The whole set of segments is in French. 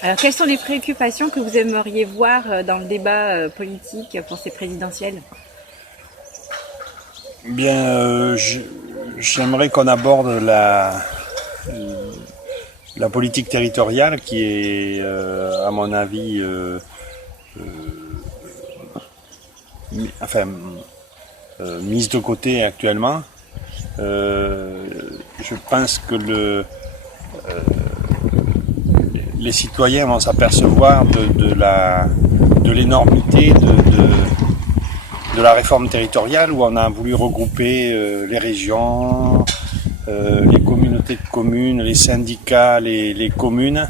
Alors, quelles sont les préoccupations que vous aimeriez voir dans le débat politique pour ces présidentielles? Bien, j'aimerais qu'on aborde la politique territoriale qui est, à mon avis, enfin, mise de côté actuellement. Je pense que les citoyens vont s'apercevoir de l'énormité de la réforme territoriale où on a voulu regrouper les régions, les communautés de communes, les syndicats, les communes,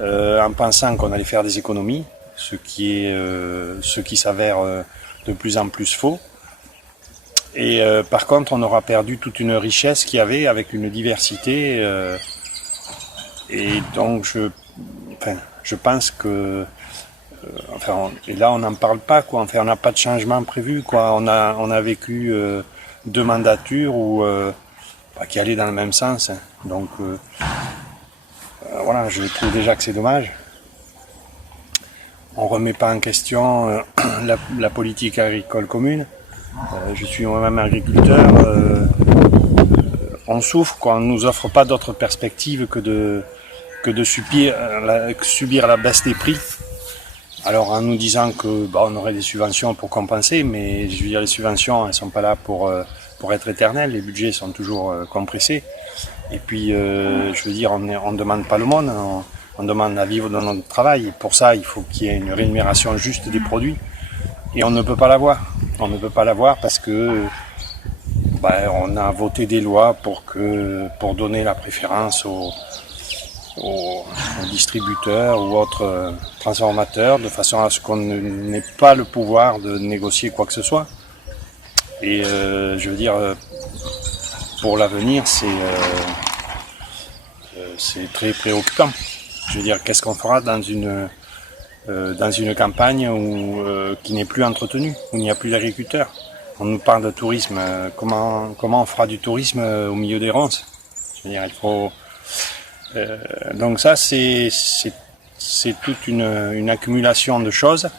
en pensant qu'on allait faire des économies, ce qui s'avère de plus en plus faux. Et par contre, on aura perdu toute une richesse qu'il y avait avec une diversité. Et donc, je pense que et là on n'en parle pas quoi. Enfin, on n'a pas de changement prévu quoi. On a vécu deux mandatures qui allaient dans le même sens. Donc voilà, je trouve déjà que c'est dommage. On remet pas en question la politique agricole commune. Je suis moi-même agriculteur. On souffre quoi. On nous offre pas d'autre perspective que de subir la baisse des prix. Alors en nous disant que on aurait des subventions pour compenser, mais je veux dire les subventions elles sont pas là pour être éternelles, les budgets sont toujours compressés. Et puis je veux dire on demande pas le monde, on demande à vivre de notre travail. Et pour ça il faut qu'il y ait une rémunération juste des produits. Et on ne peut pas l'avoir. On ne peut pas l'avoir parce que on a voté des lois pour donner la préférence aux distributeurs ou autres transformateurs de façon à ce qu'on n'ait pas le pouvoir de négocier quoi que ce soit. Et je veux dire, pour l'avenir, c'est très préoccupant. Je veux dire, qu'est-ce qu'on fera dans une campagne qui n'est plus entretenue, où il n'y a plus d'agriculteurs? On nous parle de tourisme. Comment on fera du tourisme au milieu des ronces? Je veux dire, il faut... donc ça, c'est toute une accumulation de choses.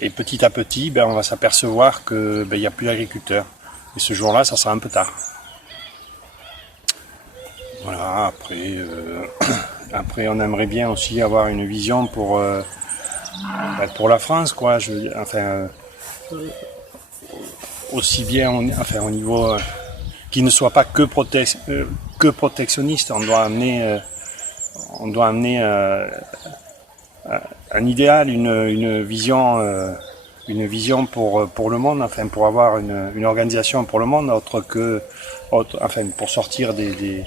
Et petit à petit, on va s'apercevoir que il n'y a plus d'agriculteurs. Et ce jour-là, ça sera un peu tard. Voilà. Après, on aimerait bien aussi avoir une vision pour la France, quoi. Aussi bien, au niveau qui ne soit pas que protectionniste. On doit amener un idéal, une vision pour le monde, enfin pour avoir une organisation pour le monde pour sortir des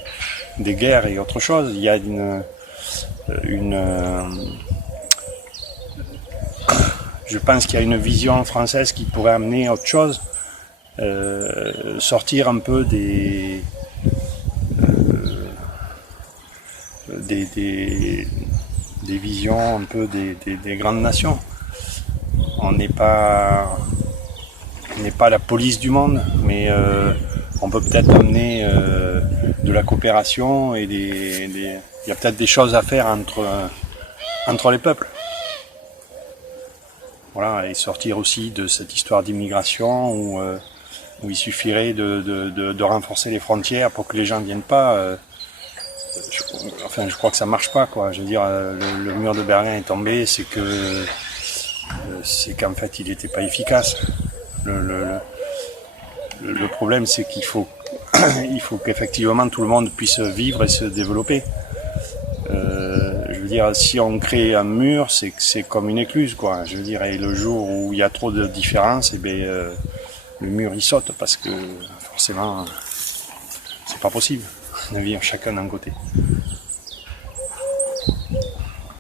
guerres et autre chose. Il y a je pense qu'il y a une vision française qui pourrait amener autre chose, sortir un peu des visions un peu des grandes nations. On n'est pas la police du monde, mais on peut peut-être amener de la coopération et il y a peut-être des choses à faire entre les peuples. Voilà, et sortir aussi de cette histoire d'immigration où il suffirait de renforcer les frontières pour que les gens ne viennent pas. Je crois que ça marche pas, quoi. Je veux dire, le mur de Berlin est tombé, c'est qu'en fait, il n'était pas efficace. Le problème, c'est qu'il faut qu'effectivement tout le monde puisse vivre et se développer. Je veux dire, si on crée un mur, c'est comme une écluse, quoi. Je veux dire, et le jour où il y a trop de différences, le mur il saute parce que forcément, c'est pas possible de vivre chacun d'un côté.